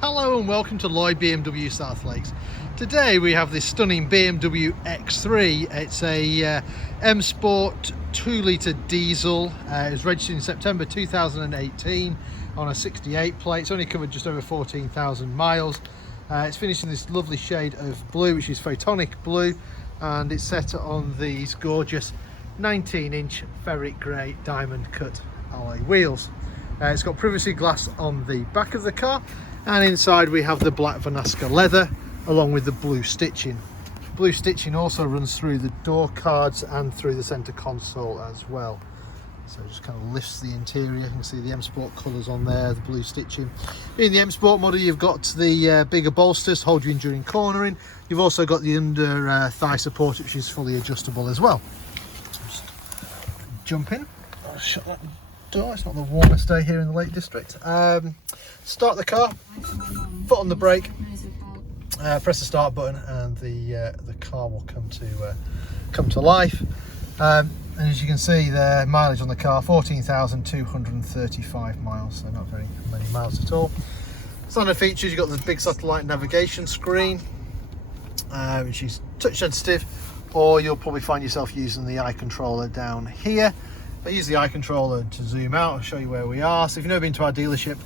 Hello and welcome to Lloyd BMW South Lakes. Today we have this stunning BMW X3. It's a M Sport 2-litre diesel. It was registered in September 2018 on a 68 plate. It's only covered just over 14,000 miles. It's finished in this lovely shade of blue, which is Phytonic Blue, and it's set on these gorgeous 19-inch ferric grey diamond cut alloy wheels. It's got privacy glass on the back of the car, and inside we have the black Vernasca leather along with the blue stitching. Blue stitching also runs through the door cards and through the centre console as well. So it just kind of lifts the interior. You can see the M Sport colours on there, the blue stitching. In the M Sport model you've got the bigger bolsters to hold you in during cornering. You've also got the under thigh support, which is fully adjustable as well. Just jump in. I'll shut that door. It's not the warmest day here in the Lake District. Start the car, foot on the brake, press the start button, and the car will come to life. And as you can see, the mileage on the car, 14,235 miles, so not very many miles at all. Standard features: you've got the big satellite navigation screen, which is touch sensitive, or you'll probably find yourself using the eye controller down here. I use the eye controller to zoom out and show you where we are. So if you've never been to our dealership,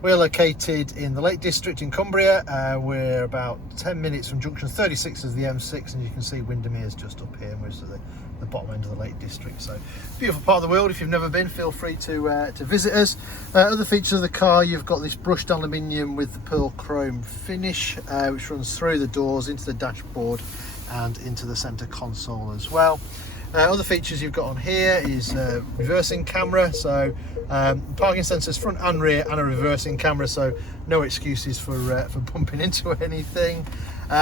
we're located in the Lake District in Cumbria. We're about 10 minutes from junction 36 of the M6, and you can see Windermere's just up here, and we're at the bottom end of the Lake District. So beautiful part of the world. If you've never been, feel free to visit us. Other features of the car: you've got this brushed aluminium with the pearl chrome finish, which runs through the doors, into the dashboard and into the centre console as well. Other features you've got on here is reversing camera, so parking sensors front and rear, and a reversing camera, so no excuses for bumping into anything.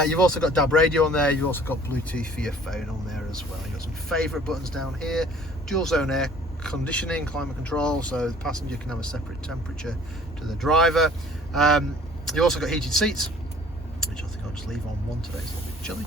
You've also got DAB radio on there. You've also got Bluetooth for your phone on there as well. You've got some favourite buttons down here: dual zone air conditioning, climate control, so the passenger can have a separate temperature to the driver. You've also got heated seats, which I think I'll just leave on one today. It's a little bit chilly.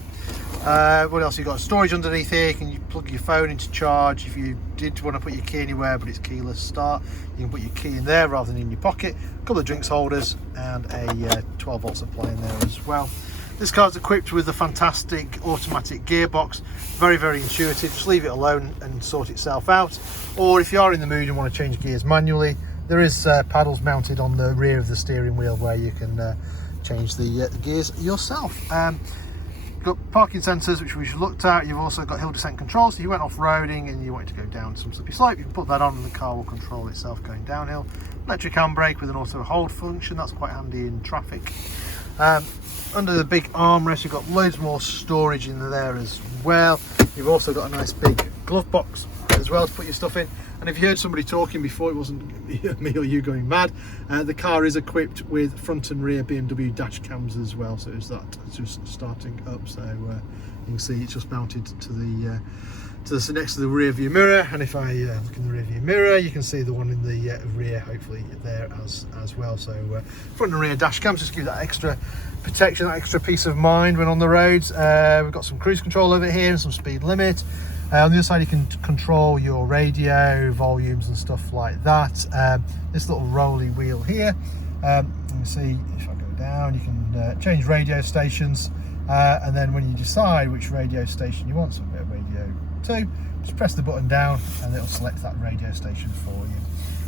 What else? You've got storage underneath here. Can you plug your phone into charge? If you did want to put your key anywhere but it's keyless start, you can put your key in there rather than in your pocket. A couple of drinks holders and a 12 volt supply in there as well. This car's equipped with a fantastic automatic gearbox. Very, very intuitive. Just leave it alone and sort itself out. Or if you are in the mood and want to change gears manually, there is paddles mounted on the rear of the steering wheel where you can change the gears yourself. You've got parking sensors, which we've looked at. You've also got hill descent control, so if you went off-roading and you wanted to go down some slippy slope, you can put that on and the car will control itself going downhill. Electric handbrake with an auto hold function, that's quite handy in traffic. Under the big armrest you've got loads more storage in there as well. You've also got a nice big glove box as well to put your stuff in. And if you heard somebody talking before, it wasn't me or you going mad. The car is equipped with front and rear BMW dash cams as well, so it's just starting up. So you can see it's just mounted to the next to the rear view mirror. And if I look in the rear view mirror, you can see the one in the rear, hopefully there as well. So front and rear dash cams just give that extra protection, that extra peace of mind when on the roads. We've got some cruise control over here and some speed limit. On the other side you can control your radio volumes and stuff like that. This little rolly wheel here, you can see if I go down, you can change radio stations, and then when you decide which radio station you want, so we've got radio 2, just press the button down and it'll select that radio station for you.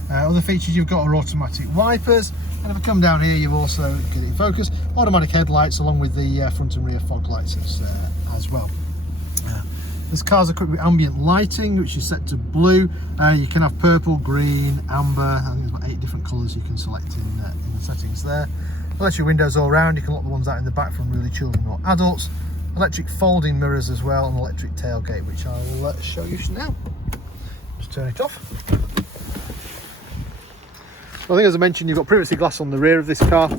Other features you've got are automatic wipers, and if I come down here you've also, get it in focus, automatic headlights along with the front and rear fog lights as well. This car's equipped with ambient lighting, which is set to blue. You can have purple, green, amber. I think there's about 8 different colours you can select in the settings there. Electric windows all around. You can lock the ones out in the back from really children or adults. Electric folding mirrors as well, and electric tailgate, which I'll show you now. Just turn it off. Well, I think as I mentioned, you've got privacy glass on the rear of this car.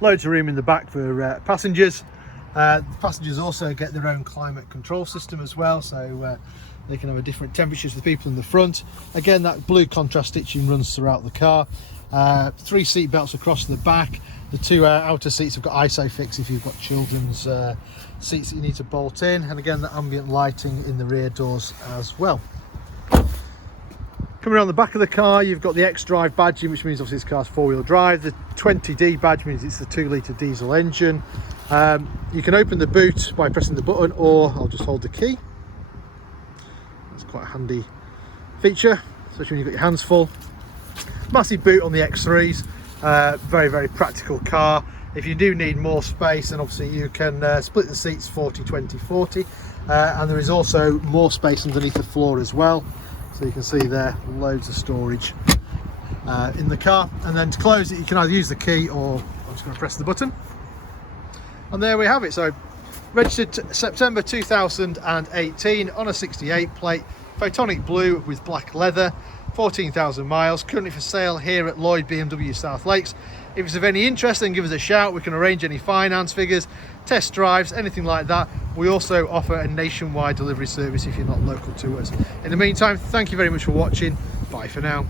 Loads of room in the back for passengers. The passengers also get their own climate control system as well, so they can have a different temperatures for the people in the front. Again, that blue contrast stitching runs throughout the car. 3 seat belts across the back. The 2 outer seats have got ISOFIX if you've got children's seats that you need to bolt in, and again the ambient lighting in the rear doors as well. Coming around the back of the car, you've got the xDrive badging, which means obviously this car's 4-wheel drive. The 20D badge means it's the 2-litre diesel engine. You can open the boot by pressing the button, or I'll just hold the key. That's quite a handy feature, especially when you've got your hands full. Massive boot on the X3s. Very, very practical car. If you do need more space, then obviously you can split the seats 40, 20, 40. And there is also more space underneath the floor as well. So you can see there, loads of storage in the car. And then to close it, you can either use the key, or I'm just going to press the button. And there we have it. So registered September 2018 on a 68 plate, Phytonic Blue with black leather, 14,000 miles, currently for sale here at Lloyd BMW South Lakes. If it's of any interest, then give us a shout. We can arrange any finance figures, test drives, anything like that. We also offer a nationwide delivery service if you're not local to us. In the meantime, thank you very much for watching. Bye for now.